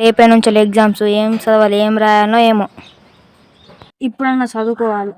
రేపే నుంచి ఎగ్జామ్స్ ఏం చదవాలి ఏం రాయాలో ఏమో. ఇప్పుడన్నా చదువుకోవాలి.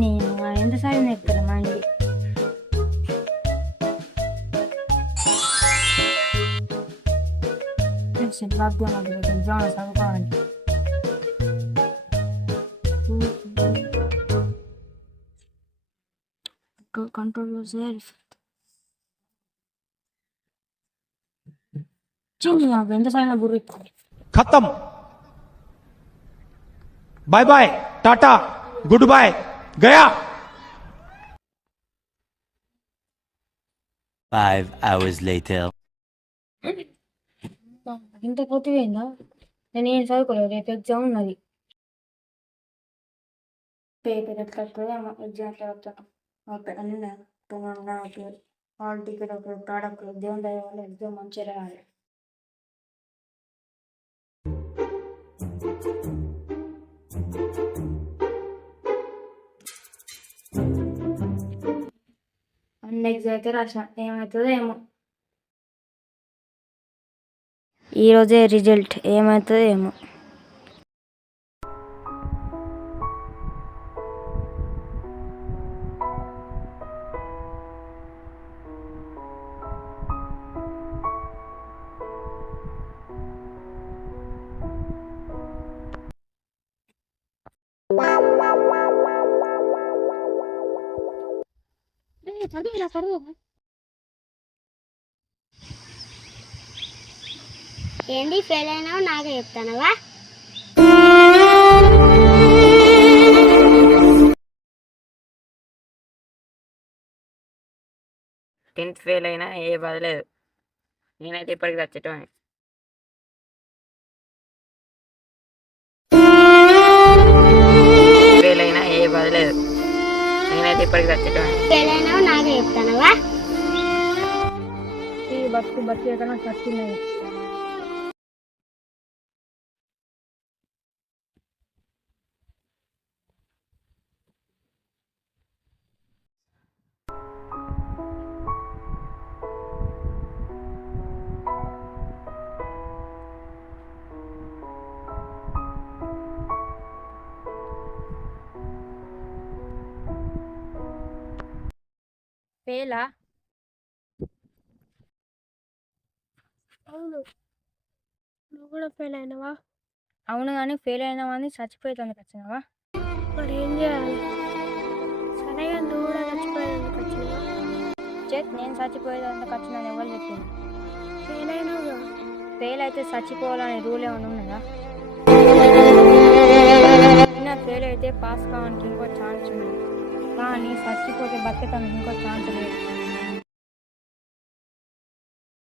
నేను ఎంత సాయం నేర్పుతాను మా ఇంటికి. చదువుకోవాలి. కంట్రోల్ ఎంత సాయం గురి खत्म bye bye tata good bye गया 5 hours later. ఇంత కొద్దిగా నేను ఏం చదువుకోలేదు. రేపు ఎగ్జామ్ ఉన్నది. పేపర్ ఎట్లా ఎగ్జామ్ చదువుతాను. హాల్ టికెట్ ఒక ప్రోడక్ట్ దేవుని దయ వల్ల ఎగ్జామ్ మంచిగా రాయాలి. అన్ని ఎగ్జామ్ అయితే రాసిన ఏమవుతుందో ఏమో. ఈరోజే రిజల్ట్ ఏమవుతుందో ఏమో. ఏంటి ఫెయిల్ అయినావు నాకే చెప్తానవా? టెన్త్ ఫెయిల్ అయినా ఏ బాధ లేదు. నేనైతే ఇప్పటికి చచ్చటమే. ఫెయిల్ అయినా ఏ బాధ లేదు. నేనైతే ఇప్పటికి చచ్చటమే. ఫెయిల్ అయినావు నాకే చెప్తానవా? ఈ బస్సు ఎక్కడ చచ్చినాయి. ఫెయిలా? అవును, నువ్వు కూడా ఫెయిల్ అయినావా? అవును, కానీ ఫెయిల్ అయినావని చచ్చిపోయేందుకు వచ్చినావా? మరి ఏం చేయాలి? సరేగా నువ్వు కూడా చచ్చిపోయేందుకు వచ్చినావా? నేను చచ్చిపోయేందుకు వచ్చినాను ఎవరు చెప్పింది? ఫెయిల్ అయినావుగా. ఫెయిల్ అయితే చచ్చిపోవాలనే రూల్ ఏమైనా ఉన్నదా? ఫెయిల్ అయితే పాస్ కావడానికి ఇంకో ఛాన్స్ ఉంది, కానీ చచ్చిపోతే బతికడానికి ఇంకో ఛాన్స్ లేదు.